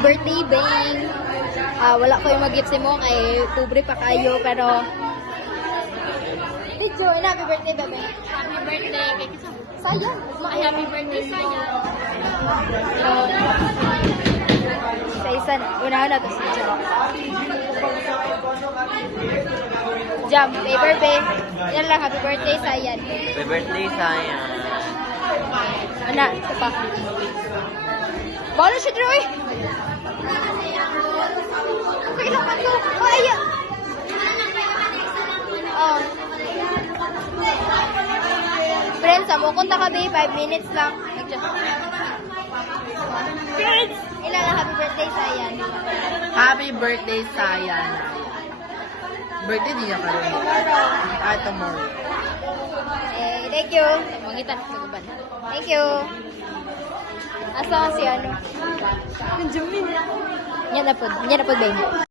birthday, Bang! Wala ko yung mag-gift mo kay pobre pa kayo, pero... Did you? Happy birthday, bebe. Happy birthday kay Kisam. Sayang. Ay, happy birthday saya. Sa isan, unahan na to si Jam. Jam, paper be. Yan lang, happy birthday, Sayan. Happy birthday, sayang. Ana, ito pa. Bala siya, Troy! Kailangan to. Oh, ayan! Oh. Friends, kunta ka, babe. 5 minutes lang. Friends! Ilan lang, happy birthday, Sayan. Happy birthday, sayang. Birthday niya karon. Tomorrow. Thank you. Mangitan, maguban. Thank you. Asa si ano? Yan na po, babe.